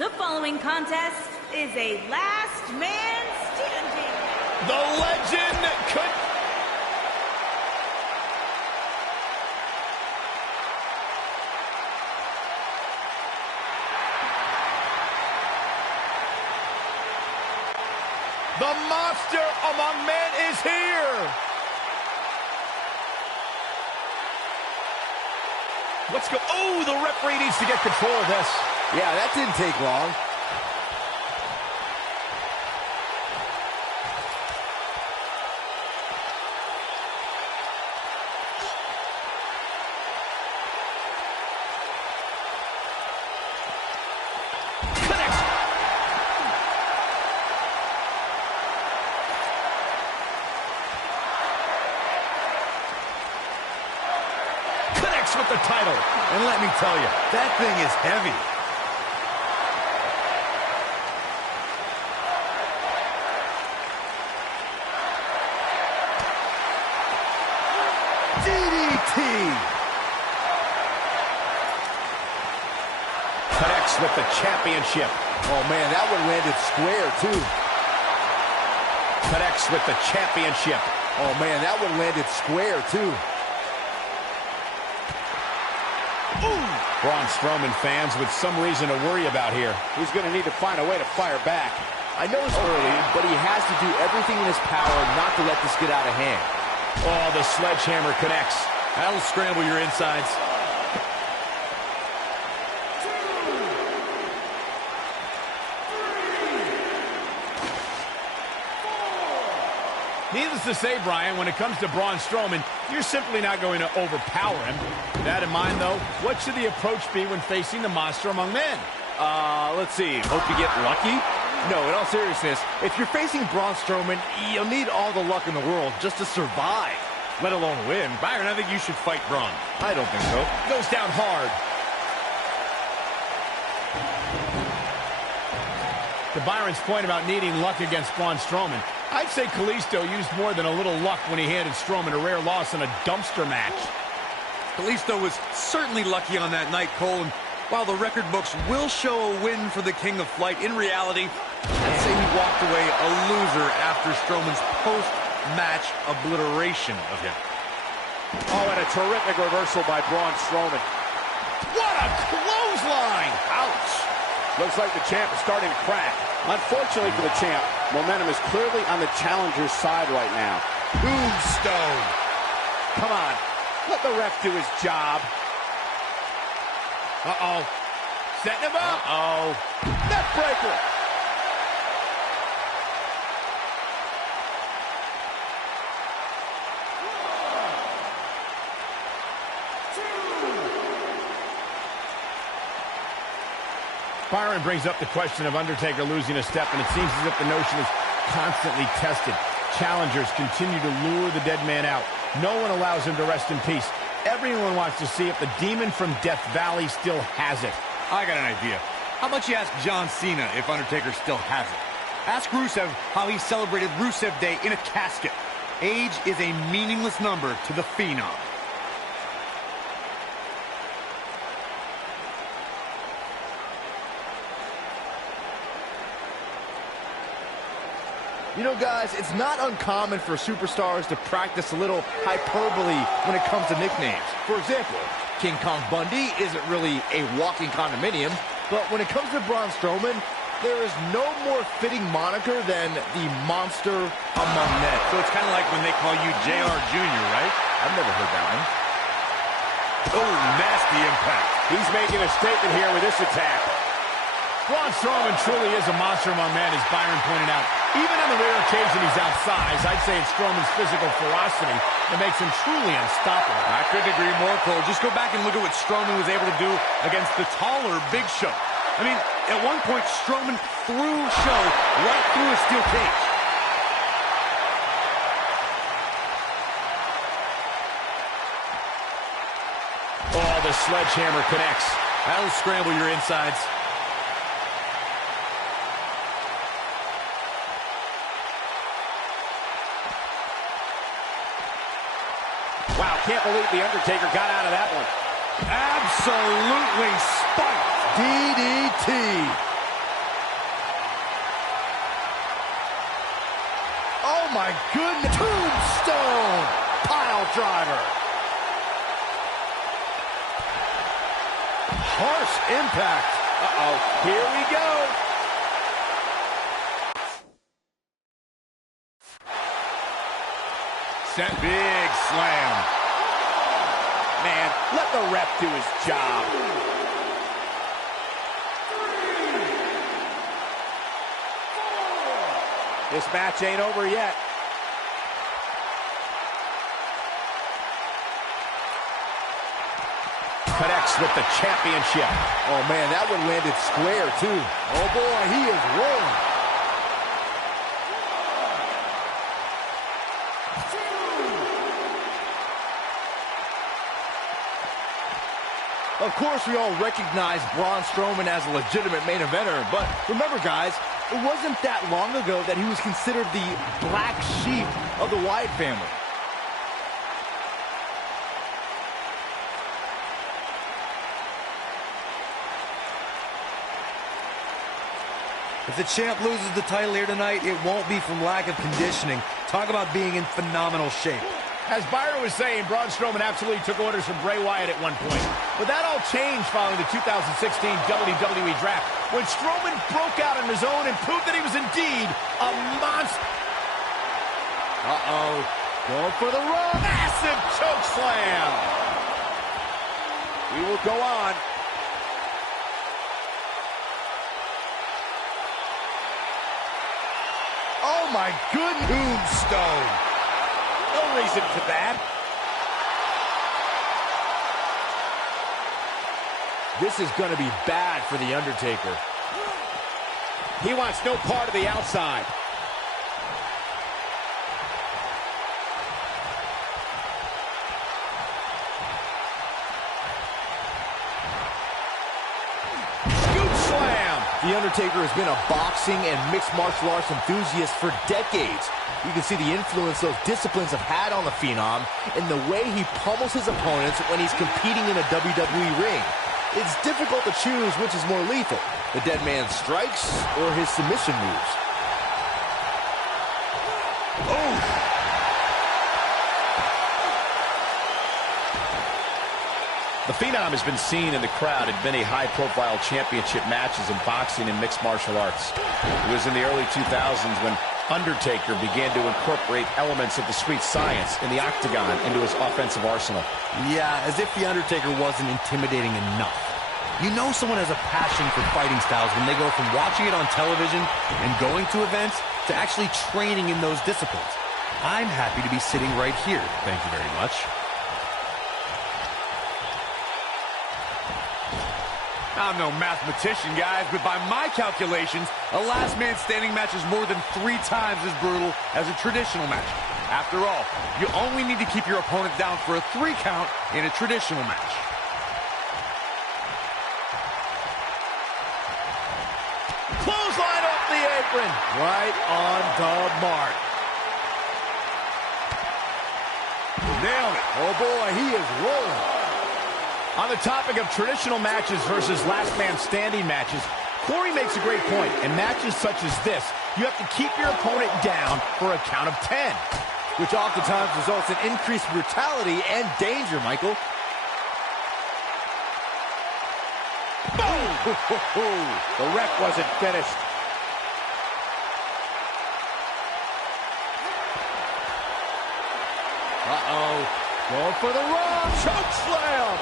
The following contest is a last man standing. The legend could... The monster among men is here! Let's go. Oh, the referee needs to get control of this. Yeah, that didn't take long. With the title. And let me tell you, that thing is heavy. DDT. Connects with the championship. Oh man, that one landed square too. Connects with the championship. Oh man, that one landed square too. Braun Strowman fans with some reason to worry about here. He's going to need to find a way to fire back. I know it's early, but he has to do everything in his power not to let this get out of hand. Oh, the sledgehammer connects. That'll scramble your insides. Needless to say, Brian, when it comes to Braun Strowman, you're simply not going to overpower him. With that in mind, though, what should the approach be when facing the monster among men? Let's see. Hope you get lucky? No, in all seriousness, if you're facing Braun Strowman, you'll need all the luck in the world just to survive, let alone win. Byron, I think you should fight Braun. I don't think so. Goes down hard. To Byron's point about needing luck against Braun Strowman, I'd say Kalisto used more than a little luck when he handed Strowman a rare loss in a dumpster match. Kalisto was certainly lucky on that night, Cole, and while the record books will show a win for the King of Flight, in reality, I'd say he walked away a loser after Strowman's post-match obliteration of him. Oh, and a terrific reversal by Braun Strowman. What a clothesline! Ouch! Looks like the champ is starting to crack. Unfortunately for the champ, momentum is clearly on the challenger's side right now. Tombstone. Come on, let the ref do his job. Uh-oh. Setting him up. Uh-oh. Neck breaker. Byron brings up the question of Undertaker losing a step, and it seems as if the notion is constantly tested. Challengers continue to lure the dead man out. No one allows him to rest in peace. Everyone wants to see if the demon from Death Valley still has it. I got an idea. How about you ask John Cena if Undertaker still has it? Ask Rusev how he celebrated Rusev Day in a casket. Age is a meaningless number to the Phenom. You know, guys, it's not uncommon for superstars to practice a little hyperbole when it comes to nicknames. For example, King Kong Bundy isn't really a walking condominium, but when it comes to Braun Strowman, there is no more fitting moniker than the monster among men. So it's kind of like when they call you JR Jr., right? I've never heard that one. Oh, nasty impact. He's making a statement here with this attack. Braun Strowman truly is a monster among men, as Byron pointed out. Even on the rare occasion he's outsized, I'd say it's Strowman's physical ferocity that makes him truly unstoppable. I couldn't agree more, Cole. Just go back and look at what Strowman was able to do against the taller Big Show. I mean, at one point, Strowman threw Show right through a steel cage. Oh, the sledgehammer connects. That'll scramble your insides. Wow, can't believe The Undertaker got out of that one. Absolutely spiked. DDT. my goodness. Tombstone pile driver. Harsh impact. Uh-oh, here we go. Set big slam. Man, let the ref do his job. This match ain't over yet. Connects with the championship. Oh, man, that one landed square, too. Oh, boy, he is rolling. Of course, we all recognize Braun Strowman as a legitimate main eventer, but remember, guys, it wasn't that long ago that he was considered the black sheep of the Wyatt family. If the champ loses the title here tonight, it won't be from lack of conditioning. Talk about being in phenomenal shape. As Byron was saying, Braun Strowman absolutely took orders from Bray Wyatt at one point. But that all changed following the 2016 WWE Draft, when Strowman broke out on his own and proved that he was indeed a monster. Uh-oh. Going for the run. Massive choke slam. We will go on. Oh, my goodness. Tombstone. No reason for that. This is going to be bad for The Undertaker. He wants no part of the outside. Scoop slam. The Undertaker has been a boxing and mixed martial arts enthusiast for decades. You can see the influence those disciplines have had on the Phenom in the way he pummels his opponents when he's competing in a WWE ring. It's difficult to choose which is more lethal, the dead man's strikes or his submission moves. Oh! The Phenom has been seen in the crowd at many high-profile championship matches in boxing and mixed martial arts. It was in the early 2000s when Undertaker began to incorporate elements of the sweet science in the octagon into his offensive arsenal. Yeah, as if The Undertaker wasn't intimidating enough. You know someone has a passion for fighting styles when they go from watching it on television and going to events to actually training in those disciplines. I'm happy to be sitting right here. Thank you very much. I'm no mathematician, guys, but by my calculations, a last man standing match is more than 3 times as brutal as a traditional match. After all, you only need to keep your opponent down for a 3 count in a traditional match. Clothesline off the apron. Right on the mark. Nailed it. Oh boy, he is rolling. On the topic of traditional matches versus last man standing matches, Corey makes a great point. In matches such as this, you have to keep your opponent down for a count of 10. Which oftentimes results in increased brutality and danger, Michael. Boom! The ref wasn't finished. Uh-oh. Going for the run. Choke slam!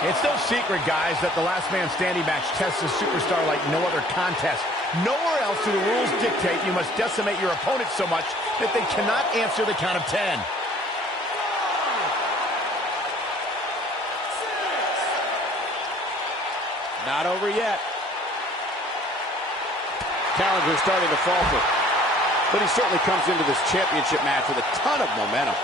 It's no secret, guys, that the last man standing match tests a superstar like no other contest. Nowhere else do the rules dictate you must decimate your opponent so much that they cannot answer the count of 10. Not over yet. Challenger's starting to falter. But he certainly comes into this championship match with a ton of momentum.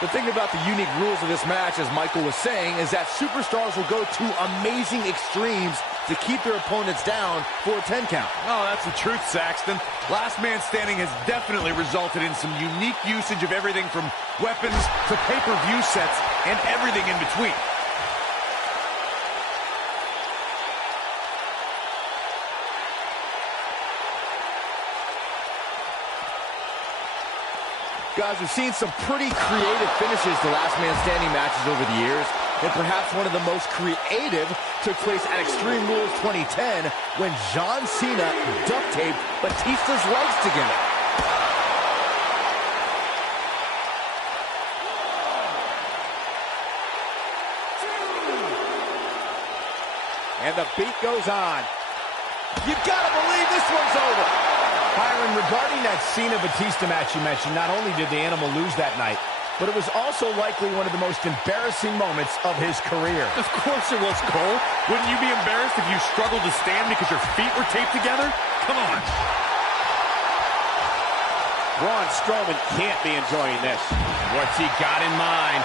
The thing about the unique rules of this match, as Michael was saying, is that superstars will go to amazing extremes to keep their opponents down for a 10 count. Oh, that's the truth, Saxton. Last man standing has definitely resulted in some unique usage of everything from weapons to pay-per-view sets and everything in between. Guys, we've seen some pretty creative finishes to last man standing matches over the years, and perhaps one of the most creative took place at Extreme Rules 2010 when John Cena duct taped Batista's legs together. And the beat goes on. You gotta believe this one's over. Byron, regarding that Cena-Batista match you mentioned, not only did the Animal lose that night, but it was also likely one of the most embarrassing moments of his career. Of course it was, Cole. Wouldn't you be embarrassed if you struggled to stand because your feet were taped together? Come on. Braun Strowman can't be enjoying this. What's he got in mind?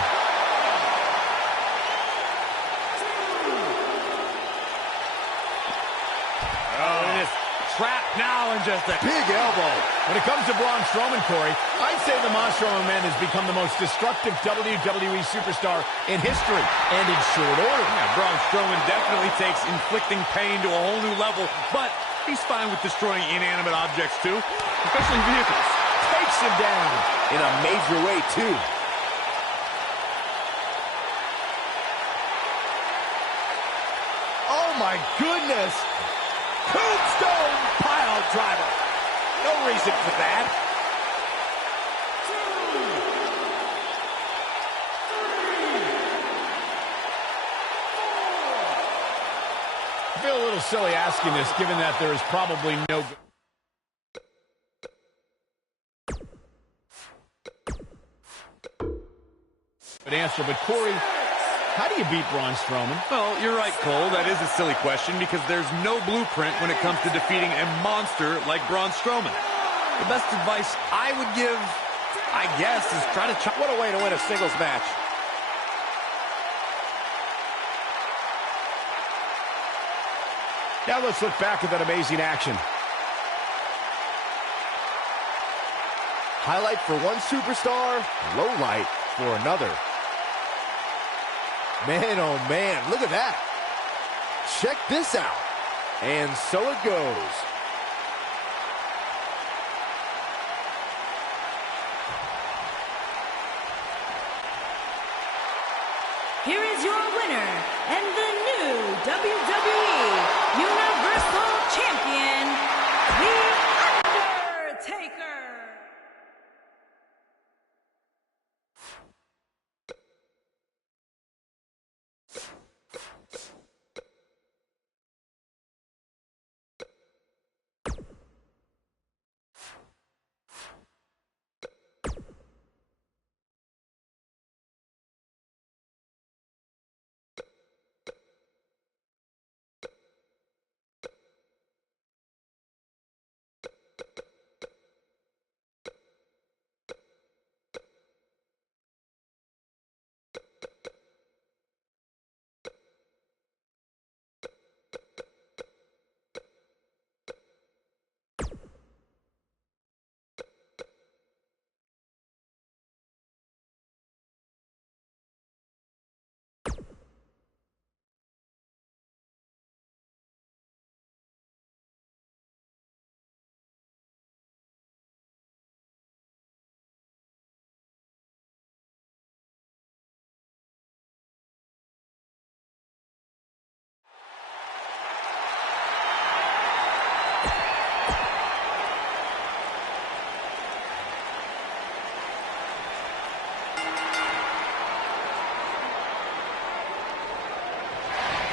Trap now and just a Big elbow. When it comes to Braun Strowman, Corey, I'd say the Monster Man has become the most destructive WWE superstar in history, and in short order. Yeah, Braun Strowman definitely takes inflicting pain to a whole new level, but he's fine with destroying inanimate objects too, especially vehicles. Takes him down. In a major way, too. Oh, my goodness. Tombstone pile driver. No reason for that. I feel a little silly asking this, given that there is probably no good answer. But Corey, how do you beat Braun Strowman? Well, you're right, Cole. That is a silly question because there's no blueprint when it comes to defeating a monster like Braun Strowman. The best advice I would give, I guess, is try to What a way to win a singles match. Now let's look back at that amazing action. Highlight for one superstar, low light for another. Man, oh man, look at that. Check this out. And so it goes. Here is your winner and the new WWE Universal Champion, The Undertaker.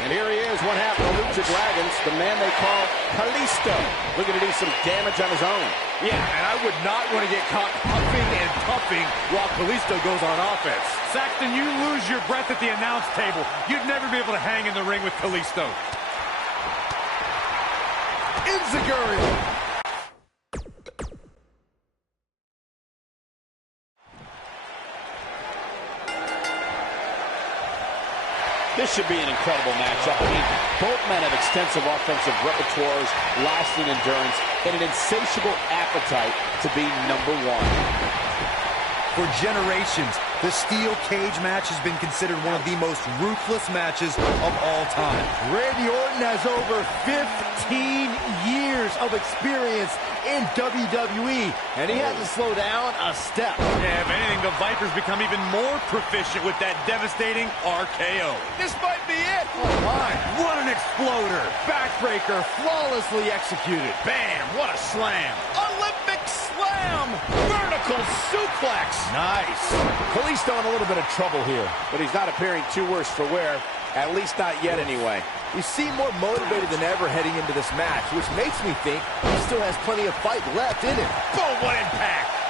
And here he is, one half of the Lucha Dragons, the man they call Kalisto. Looking to do some damage on his own. Yeah, and I would not want to get caught huffing and puffing while Kalisto goes on offense. Saxton, you lose your breath at the announce table. You'd never be able to hang in the ring with Kalisto. Enziguri. This should be an incredible matchup. I mean, both men have extensive offensive repertoires, lasting endurance, and an insatiable appetite to be #1. For generations, The steel cage match has been considered one of the most ruthless matches of all time. Randy Orton has over 15 years of experience in WWE, and he hasn't slowed down a step. Yeah, if anything, the Viper's become even more proficient with that devastating RKO. This might be it. Oh, my. What an exploder. Backbreaker flawlessly executed. Bam! What a slam! Olympic slam. Vertical suplex. Nice. Kalisto in a little bit of trouble here. But he's not appearing too worse for wear, at least not yet anyway. He seemed more motivated than ever heading into this match, which makes me think he still has plenty of fight left in him. Boom, what impact!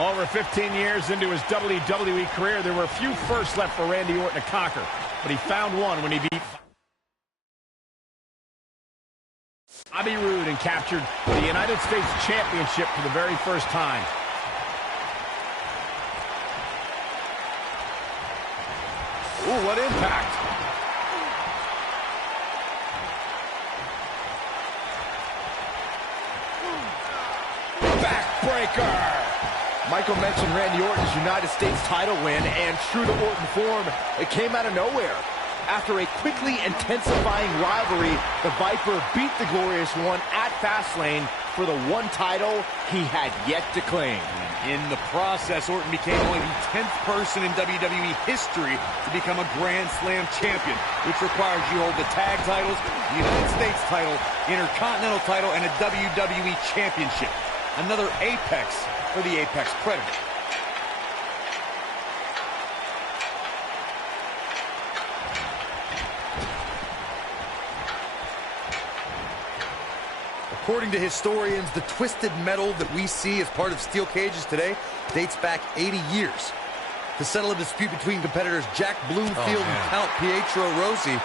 Over 15 years into his WWE career, there were a few firsts left for Randy Orton to conquer, but he found one when he beat Bobby Roode and captured the United States Championship for the very first time. Ooh, what impact. Backbreaker. Michael mentioned Randy Orton's United States title win, and true to Orton form, it came out of nowhere. After a quickly intensifying rivalry, the Viper beat the Glorious One at Fastlane for the one title he had yet to claim. In the process, Orton became only the 10th person in WWE history to become a Grand Slam champion, which requires you hold the tag titles, the United States title, Intercontinental title, and a WWE championship. Another apex for the Apex Predator. According to historians, the twisted metal that we see as part of steel cages today dates back 80 years. To settle a dispute between competitors Jack Bloomfield and Count Pietro Rossi,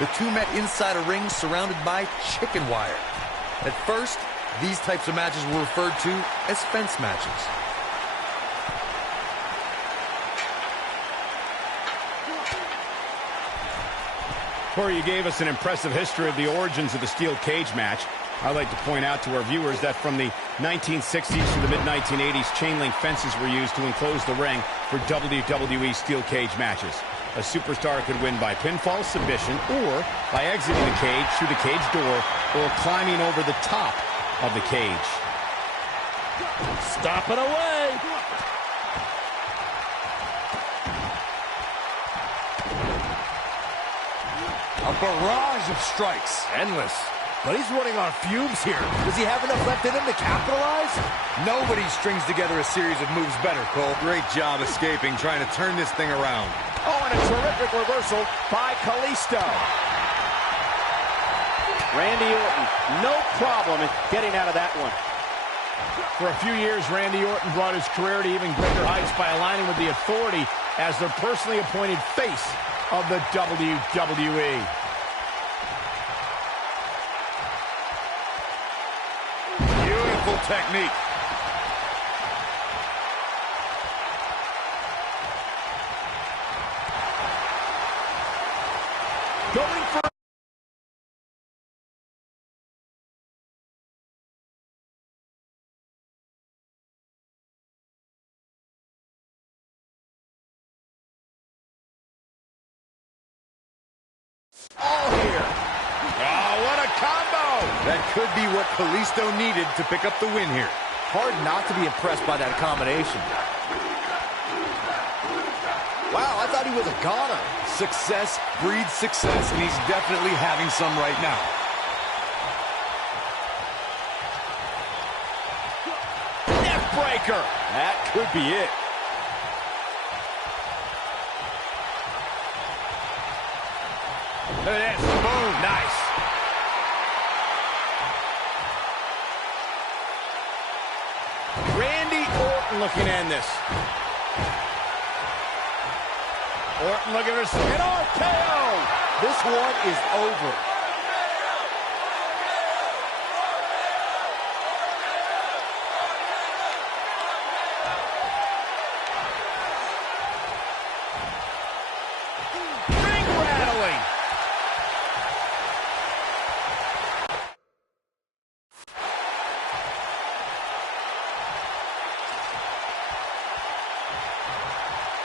the two met inside a ring surrounded by chicken wire. At first, these types of matches were referred to as fence matches. Corey, you gave us an impressive history of the origins of the steel cage match. I'd like to point out to our viewers that from the 1960s to the mid-1980s, chain link fences were used to enclose the ring for WWE steel cage matches. A superstar could win by pinfall submission or by exiting the cage through the cage door or climbing over the top of the cage. Stop it away. A barrage of strikes. Endless. But he's running on fumes here. Does he have enough left in him to capitalize? Nobody strings together a series of moves better, Cole. Great job escaping, trying to turn this thing around. Oh, and a terrific reversal by Kalisto. Randy Orton, no problem in getting out of that one. For a few years, Randy Orton brought his career to even greater heights by aligning with the Authority as their personally appointed face of the WWE. Beautiful technique. Going for All here. oh, what a combo! That could be what Kalisto needed to pick up the win here. Hard not to be impressed by that combination. Wow, I thought he was a goner. Success breeds success, and he's definitely having some right now. Neck breaker. That could be it. Look at this. Boom. Nice. Randy Orton looking to end this. Orton looking for An RKO. This one is over. ring rattling.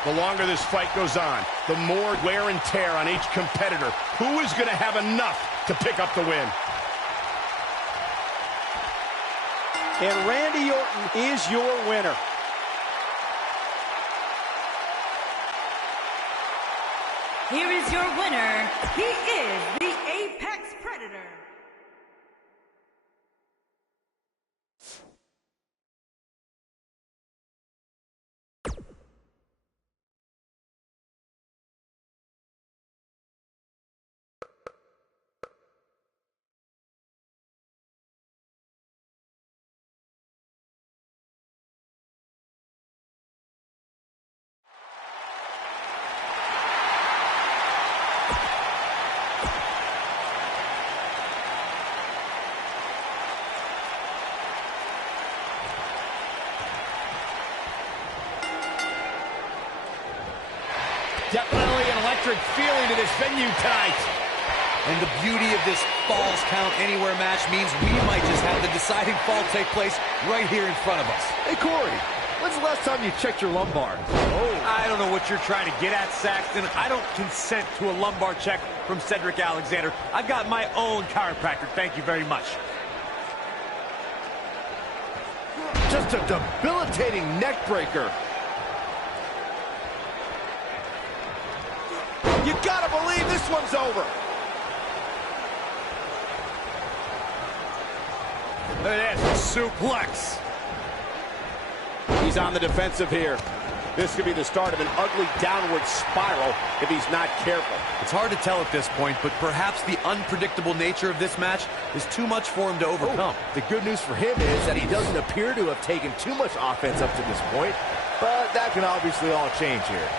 The longer this fight goes on, the more wear and tear on each competitor. Who is going to have enough to pick up the win? And Randy Orton is your winner. Here is your winner. He is the Apex Predator. Definitely an electric feeling to this venue tonight. And the beauty of this Falls Count Anywhere match means we might just have the deciding fall take place right here in front of us. Hey, Corey, when's the last time you checked your lumbar? Oh, I don't know what you're trying to get at, Saxton. I don't consent to a lumbar check from Cedric Alexander. I've got my own chiropractor. Thank you very much. Just a debilitating neck breaker. You gotta believe this one's over. Look at this. Suplex. He's on the defensive here. This could be the start of an ugly downward spiral if he's not careful. It's hard to tell at this point, but perhaps the unpredictable nature of this match is too much for him to overcome. The good news for him is that he doesn't appear to have taken too much offense up to this point, but that can obviously all change here.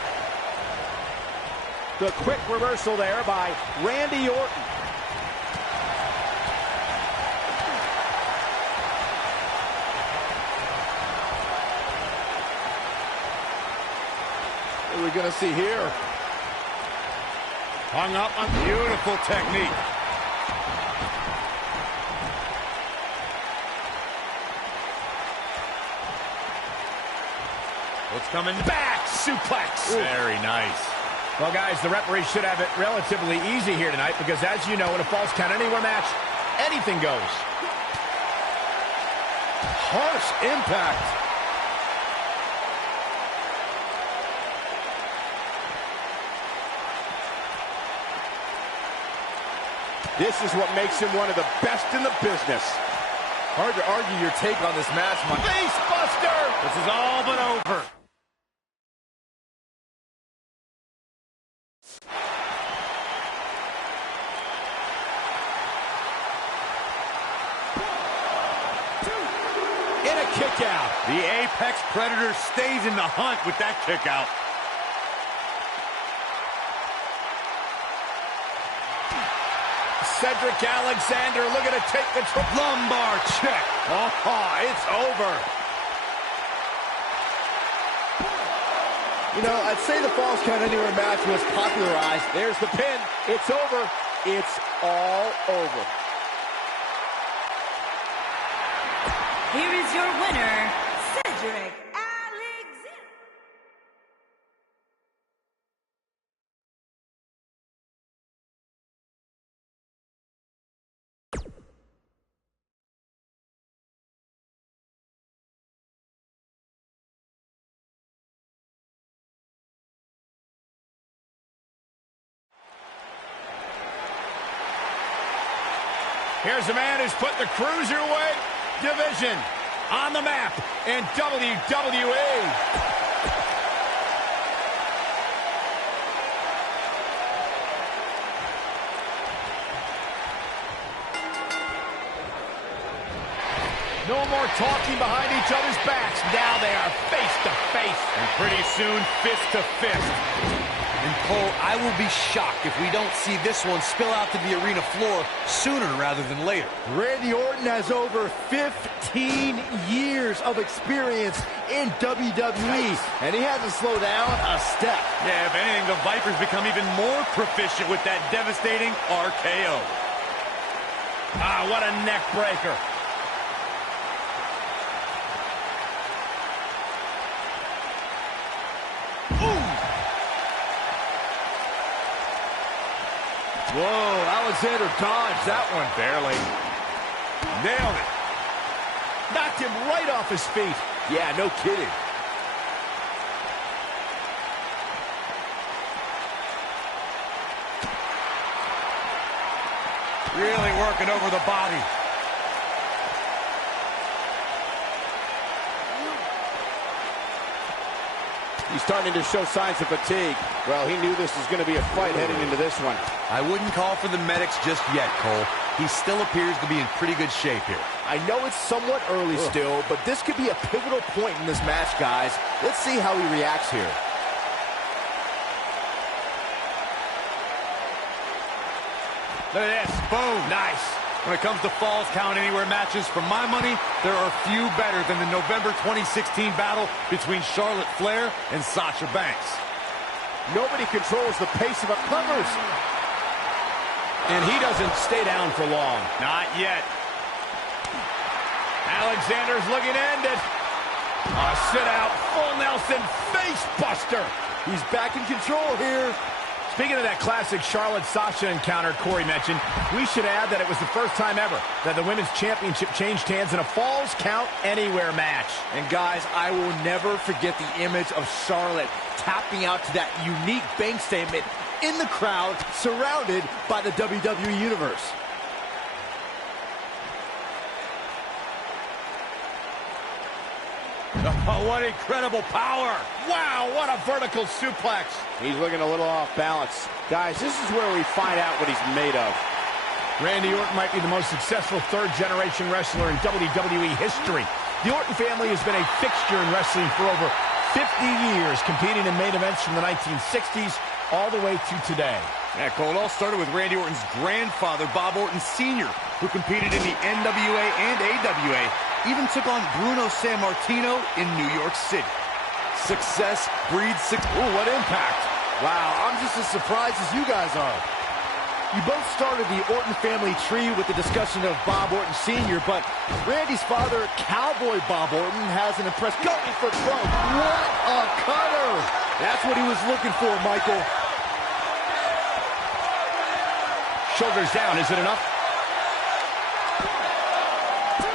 The quick reversal there by Randy Orton. What are we going to see here? Hung up on beautiful technique. What's coming? Back suplex. Very nice. Well, guys, the referee should have it relatively easy here tonight because, as you know, in a Falls Count Anywhere match, anything goes. Harsh impact. This is what makes him one of the best in the business. Hard to argue your take on this match, Mike. Face buster! This is all but over. In a kick out. The Apex Predator stays in the hunt with that kick out. Cedric Alexander looking to take the Lumbar check. Oh, it's over. You know, I'd say the Falls Count Anywhere match was popularized. There's the pin. It's over. It's all over. Here is your winner, Cedric Alexander. Here's a man who's put the Cruiserweight division on the map in WWE. No more talking behind each other's backs. Now they are face to face. And pretty soon, fist to fist. And Cole, I will be shocked if we don't see this one spill out to the arena floor sooner rather than later. Randy Orton has over 15 years of experience in WWE, and he hasn't slowed down a step. Yeah, if anything, the Vipers become even more proficient with that devastating RKO. Ah, what a neck breaker. Ooh! Whoa, Alexander dodged that one barely. Nailed it. Knocked him right off his feet. Yeah, no kidding. Really working over the body. He's starting to show signs of fatigue. Well, he knew this was going to be a fight heading into this one. I wouldn't call for the medics just yet, Cole. He still appears to be in pretty good shape here. I know it's somewhat early still, but this could be a pivotal point in this match, guys. Let's see how he reacts here. Look at this. Boom. Nice. When it comes to Falls Count Anywhere matches, for my money, there are few better than the November 2016 battle between Charlotte Flair and Sasha Banks. Nobody controls the pace of a covers. And he doesn't stay down for long. Not yet. Alexander's looking to end it. Sit out, full Nelson, face buster. He's back in control here. Speaking of that classic Charlotte-Sasha encounter Corey mentioned, we should add that it was the first time ever that the Women's Championship changed hands in a Falls Count Anywhere match. And guys, I will never forget the image of Charlotte tapping out to that unique bank statement in the crowd, surrounded by the WWE Universe. Oh, what incredible power. Wow, what a vertical suplex. He's looking a little off balance. Guys, this is where we find out what he's made of. Randy Orton might be the most successful third-generation wrestler in WWE history. The Orton family has been a fixture in wrestling for over 50 years, competing in main events from the 1960s all the way to today. Yeah, Cole, it all started with Randy Orton's grandfather, Bob Orton Sr., who competed in the NWA and AWA, even took on Bruno Sammartino in New York City. Success breeds success. Ooh, what impact. Wow, I'm just as surprised as you guys are. You both started the Orton family tree with the discussion of Bob Orton Sr., but Randy's father, Cowboy Bob Orton, has an impressive going for Trump. What a cutter! That's what he was looking for, Michael. Shoulders down, is it enough?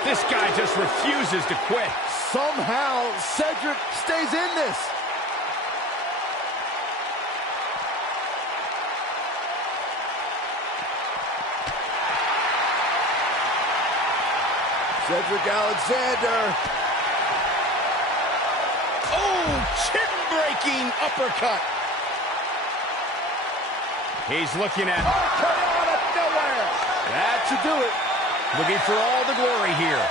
This guy just refuses to quit. Somehow, Cedric stays in this. Cedric Alexander. Oh, chin-breaking uppercut. He's looking at... Out of nowhere. That should do it. Looking for all the glory here.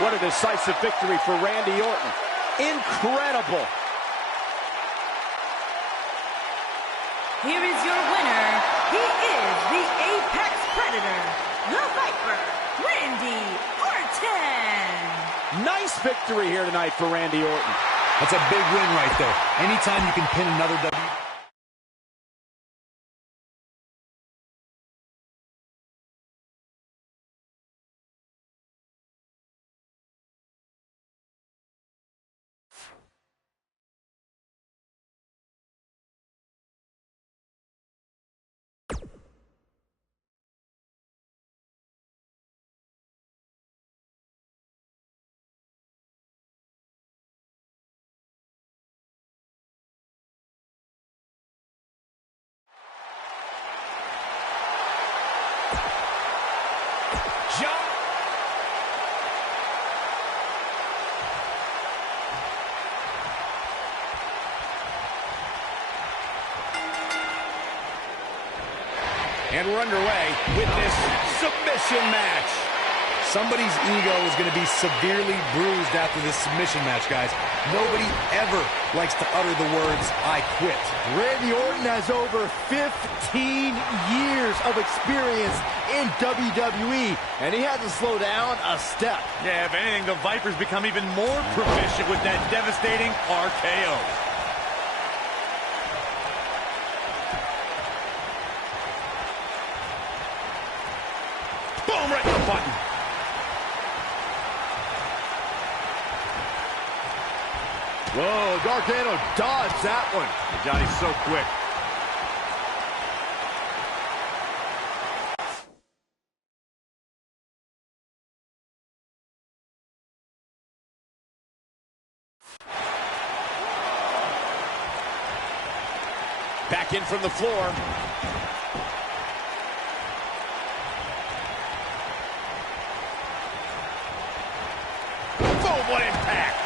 What a decisive victory for Randy Orton. Incredible. Here is your winner. He is the Apex Predator, the Viper, Randy Orton. Nice victory here tonight for Randy Orton. That's a big win right there. Anytime you can pin another W. And we're underway with this submission match. Somebody's ego is going to be severely bruised after this submission match, guys. Nobody ever likes to utter the words, "I quit." Randy Orton has over 15 years of experience in WWE, and he hasn't slowed down a step. Yeah, if anything, the Vipers become even more proficient with that devastating RKO. Boom, right in the button. Whoa, Gargano dodged that one. Johnny's so quick. Back in from the floor. Boom, what impact.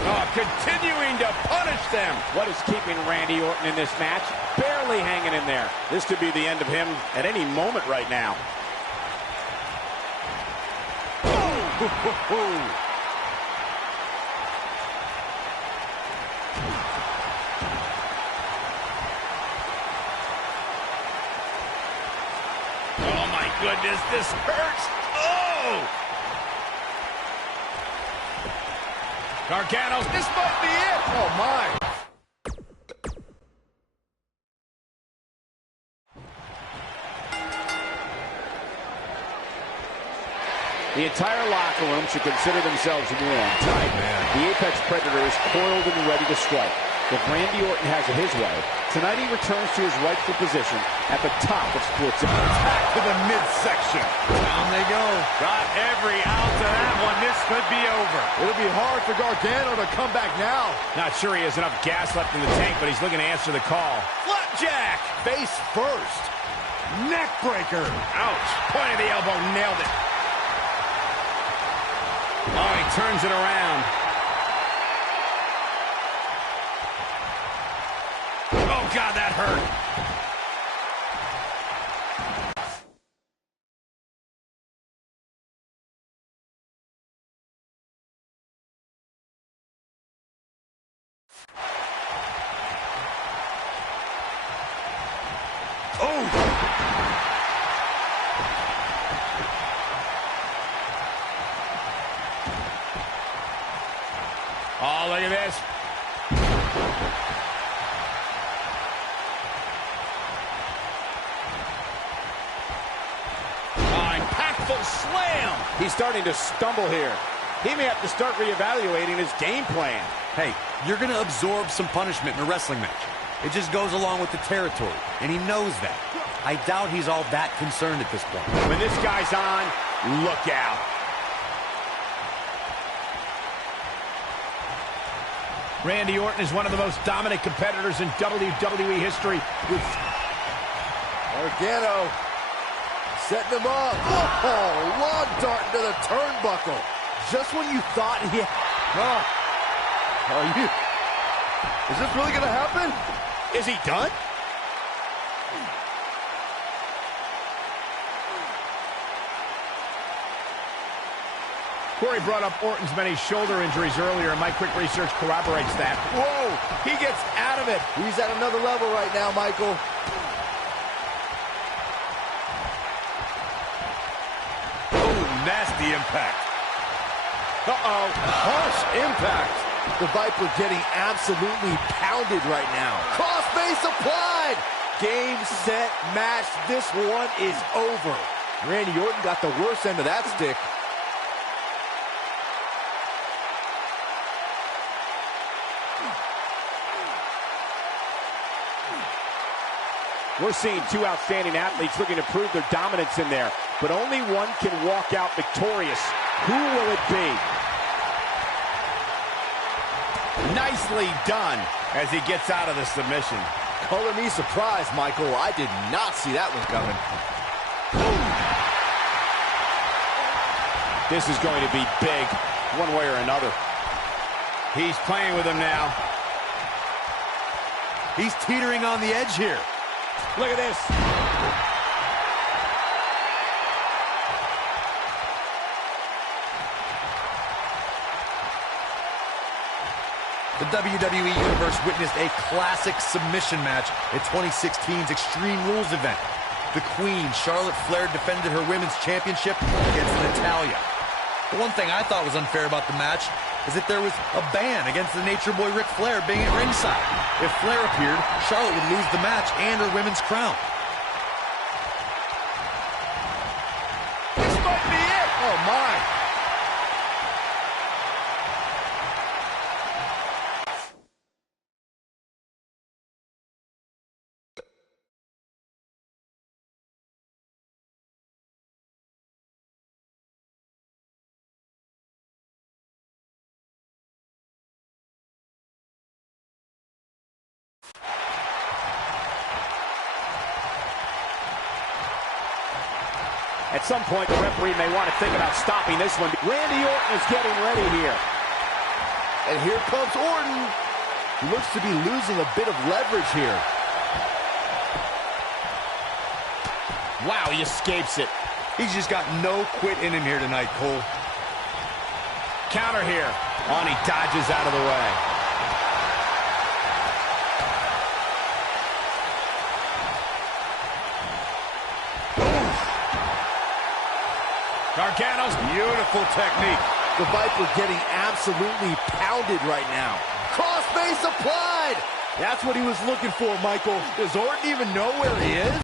Oh, continuing to punish them. What is keeping Randy Orton in this match? Barely hanging in there. This could be the end of him at any moment right now. Oh, my goodness, this hurts. Oh! Gargano, this might be it. Oh, my. The entire locker room should consider themselves warm. Tight, man. The Apex Predator is coiled and ready to strike. If Randy Orton has it his way, tonight he returns to his rightful position at the top of sports. Attack to the midsection. Down they go. Got every ounce of that one. This could be over. It'll be hard for Gargano to come back now. Not sure he has enough gas left in the tank, but he's looking to answer the call. Flapjack! Face first. Neck breaker. Ouch. Point of the elbow. Nailed it. Oh, he turns it around. Oh, God, that hurt. Oh, look at this. Oh, impactful slam. He's starting to stumble here. He may have to start reevaluating his game plan. Hey, you're going to absorb some punishment in a wrestling match. It just goes along with the territory, and he knows that. I doubt he's all that concerned at this point. When this guy's on, look out. Randy Orton is one of the most dominant competitors in WWE history. Gargano setting him up. Oh, long dart into the turnbuckle. Just when you thought he... Are you... Is this really going to happen? Is he done? Corey brought up Orton's many shoulder injuries earlier, and my quick research corroborates that. Whoa, he gets out of it. He's at another level right now, Michael. Oh, nasty impact. Uh-oh, harsh impact. The Viper getting absolutely pounded right now. Crossface applied. Game, set, match. This one is over. Randy Orton got the worst end of that stick. We're seeing two outstanding athletes looking to prove their dominance in there, but only one can walk out victorious. Who will it be? Nicely done as he gets out of the submission. Color me surprised, Michael. I did not see that one coming. This is going to be big, one way or another. He's playing with him now. He's teetering on the edge here. Look at this. The WWE Universe witnessed a classic submission match at 2016's Extreme Rules event. The Queen, Charlotte Flair, defended her women's championship against Natalya. The one thing I thought was unfair about the match is that there was a ban against the Nature Boy Ric Flair being at ringside. If Flair appeared, Charlotte would lose the match and her women's crown. At some point, the referee may want to think about stopping this one. Randy Orton is getting ready here. And here comes Orton. He looks to be losing a bit of leverage here. Wow, he escapes it. He's just got no quit in him here tonight, Cole. Counter here. On, he dodges out of the way. Gargano's Beautiful technique. The Viper getting absolutely pounded right now. Crossface applied. That's what he was looking for, Michael. Does Orton even know where he is?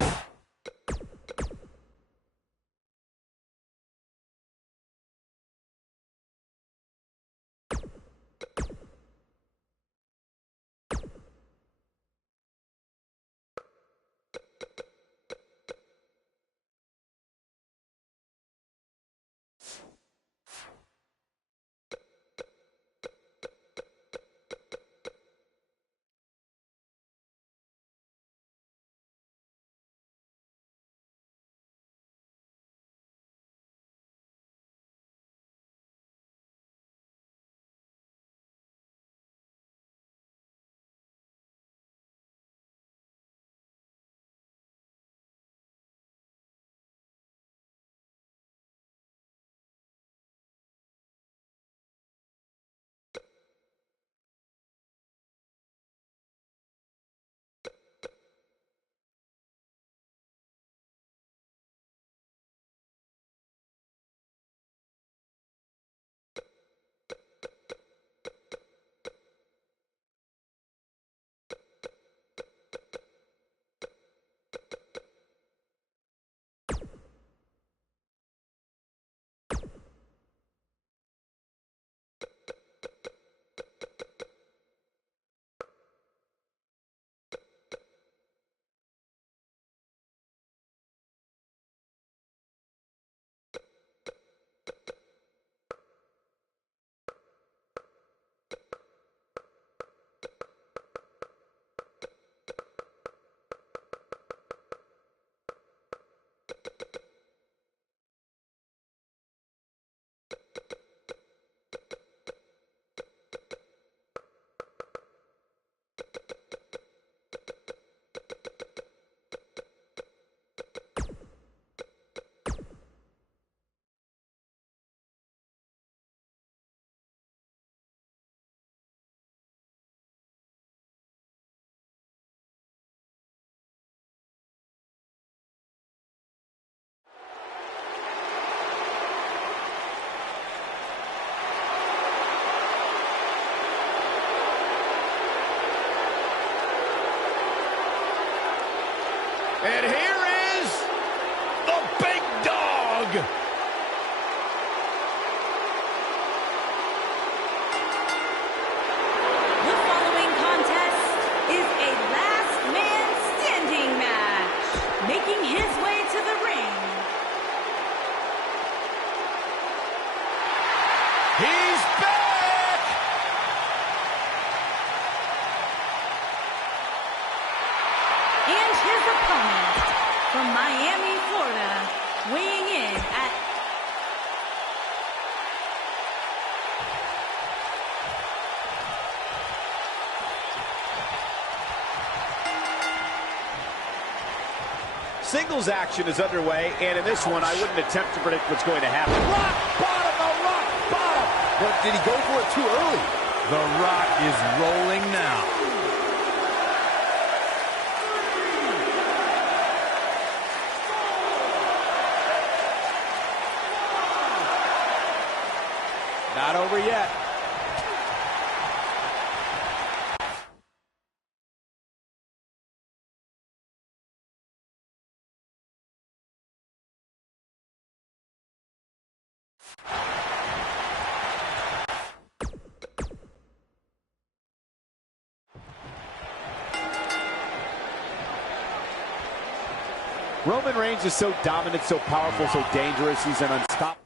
And here is the big dog. The following contest is a last man standing match. Making his way to the ring. He's back. And his opponent from Miami, Florida, weighing in at Singles action is underway, and in this one, I wouldn't attempt to predict what's going to happen. Rock bottom, a rock bottom! But did he go for it too early? The Rock is rolling now. Not over yet. Roman Reigns is so dominant, so powerful, so dangerous. He's an unstoppable.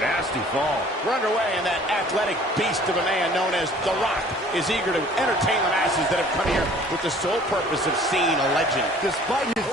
Nasty fall. We're underway, and that athletic beast of a man known as The Rock is eager to entertain the masses that have come here with the sole purpose of seeing a legend. Despite his...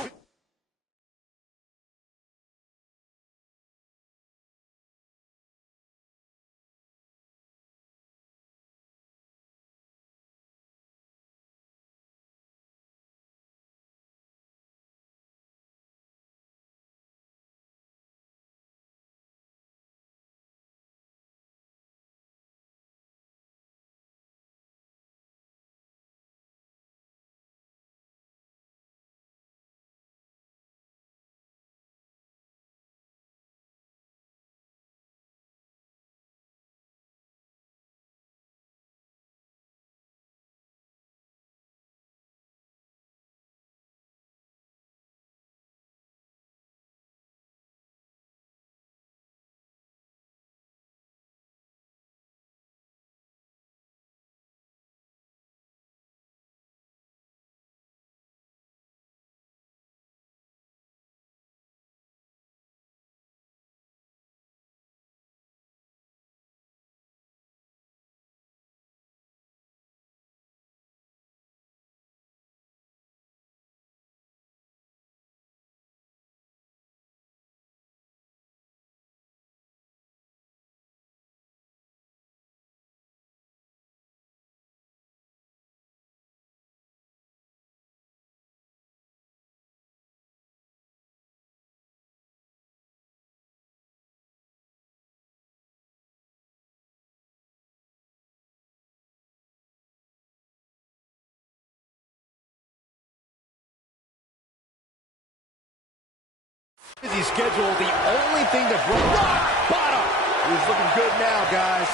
busy schedule, the only thing that broke rock bottom. He's looking good now, guys.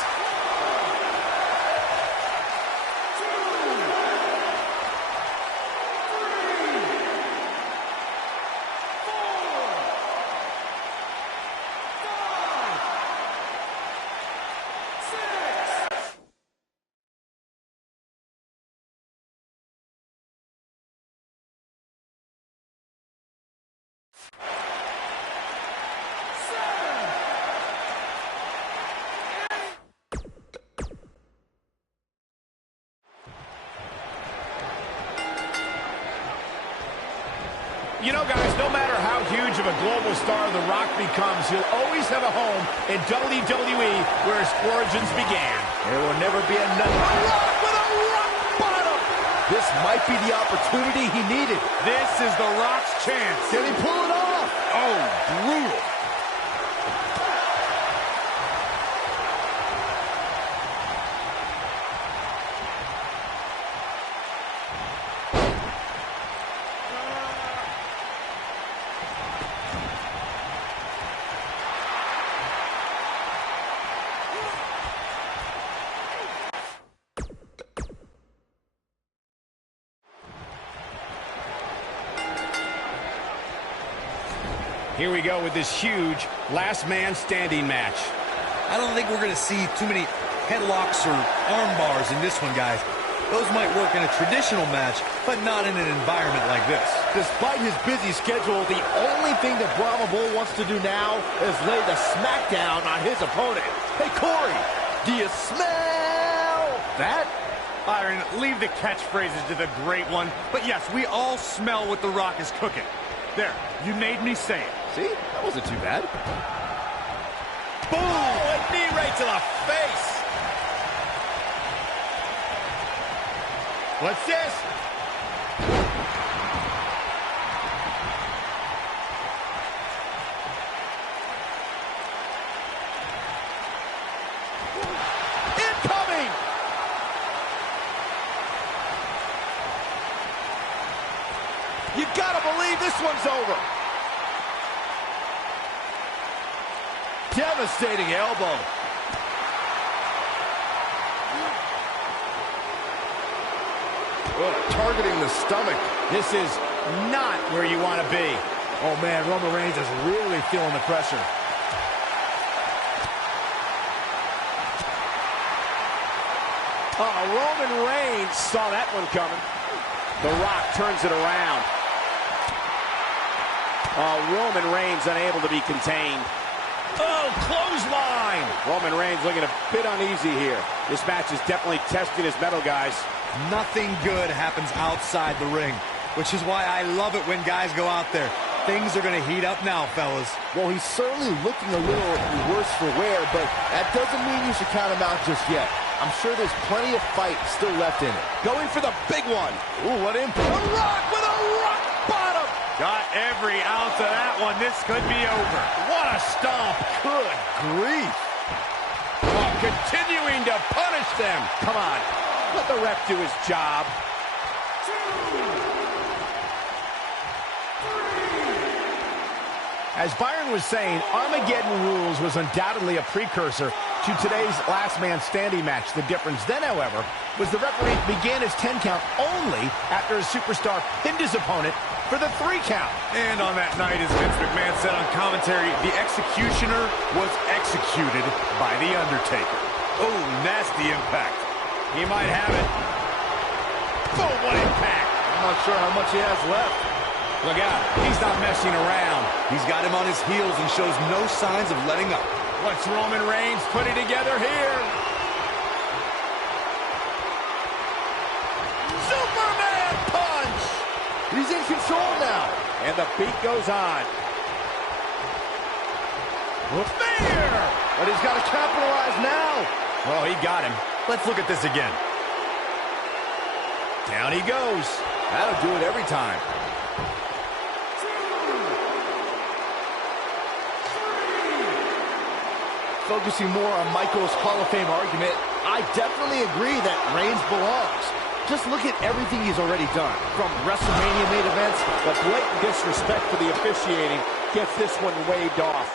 You know, guys, no matter how huge of a global star The Rock becomes, he'll always have a home in WWE where his origins began. There will never be another Rock with a rock bottom. This might be the opportunity he needed. This is The Rock's chance. Can he pull it off? Oh, brutal. Here we go with this huge last man standing match. I don't think we're going to see too many headlocks or arm bars in this one, guys. Those might work in a traditional match, but not in an environment like this. Despite his busy schedule, the only thing that Brahma Bull wants to do now is lay the smackdown on his opponent. Hey, Corey, do you smell that? Byron, leave the catchphrases to the great one. But yes, we all smell what The Rock is cooking. There, you made me say it. See, that wasn't too bad. Boom! Oh, a knee right to the face. What's this? Incoming! You gotta believe this one's over. Devastating elbow. Oh, targeting the stomach. This is not where you want to be. Oh, man, Roman Reigns is really feeling the pressure. Roman Reigns saw that one coming. The Rock turns it around. Roman Reigns unable to be contained. Oh, clothesline. Roman Reigns looking a bit uneasy here. This match is definitely testing his mettle, guys. Nothing good happens outside the ring, which is why I love it when guys go out there. Things are going to heat up now, fellas. Well, he's certainly looking a little worse for wear, but that doesn't mean you should count him out just yet. I'm sure there's plenty of fight still left in it. Going for the big one. Ooh, what impact. The Rock with a rock bottom. Got every ounce of that one. This could be over. What a stomp. Good grief. Oh, continuing to punish them. Come on. Let the ref do his job. As Byron was saying, Armageddon Rules was undoubtedly a precursor to today's last man standing match. The difference then, however, was the referee began his 10 count only after a superstar pinned his opponent for the 3 count. And on that night, as Vince McMahon said on commentary, the executioner was executed by The Undertaker. Oh, nasty impact. He might have it. Boom, what impact. I'm not sure how much he has left. Look out, he's not messing around. He's got him on his heels and shows no signs of letting up. What's Roman Reigns putting together here? Superman punch! He's in control now. And the beat goes on. Spear! But he's got to capitalize now. Oh, he got him. Let's look at this again. Down he goes. That'll do it every time. Focusing more on Michael's Hall of Fame argument, I definitely agree that Reigns belongs. Just look at everything he's already done. From WrestleMania main events, The blatant disrespect for the officiating gets this one waved off.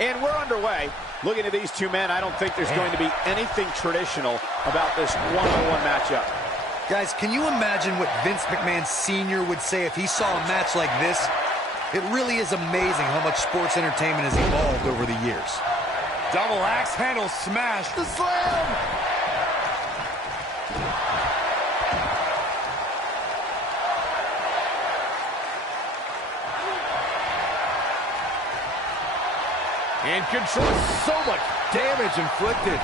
And we're underway. Looking at these two men, I don't think there's going to be anything traditional about this one-on-one matchup. Guys, can you imagine what Vince McMahon Sr. would say if he saw a match like this? It really is amazing how much sports entertainment has evolved over the years. Double axe handle smash. The slam! And control. So much damage inflicted.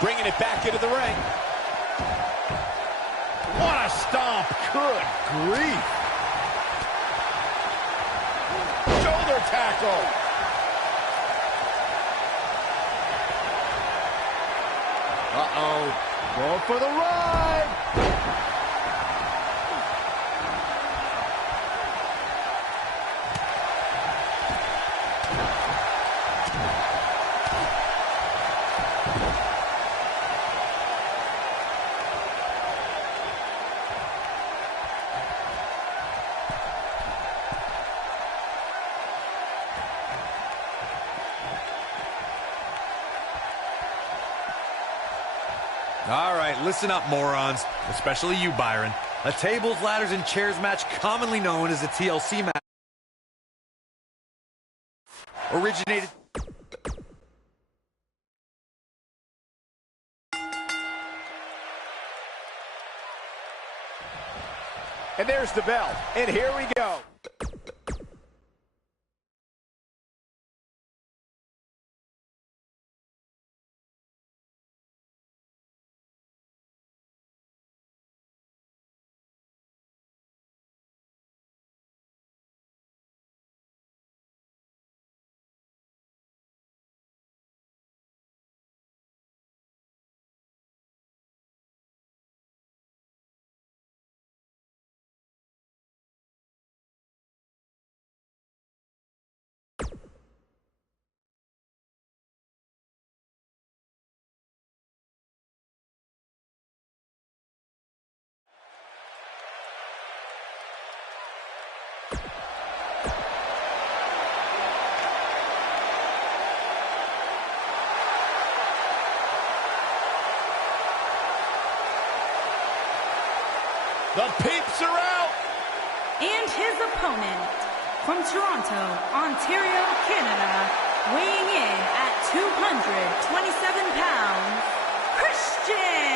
Bringing it back into the ring. What a stomp. Good grief. Shoulder tackle. Uh-oh. Going for the ride. All right, listen up, morons. Especially you, Byron. A tables, ladders, and chairs match commonly known as a TLC match originated... And there's the bell. And here we go. The peeps are out. And his opponent, from Toronto, Ontario, Canada, weighing in at 227 pounds, Christian.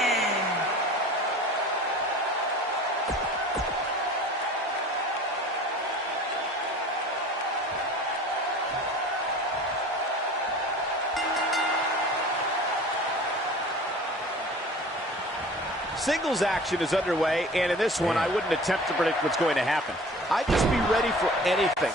Singles action is underway, and in this one, I wouldn't attempt to predict what's going to happen. I'd just be ready for anything.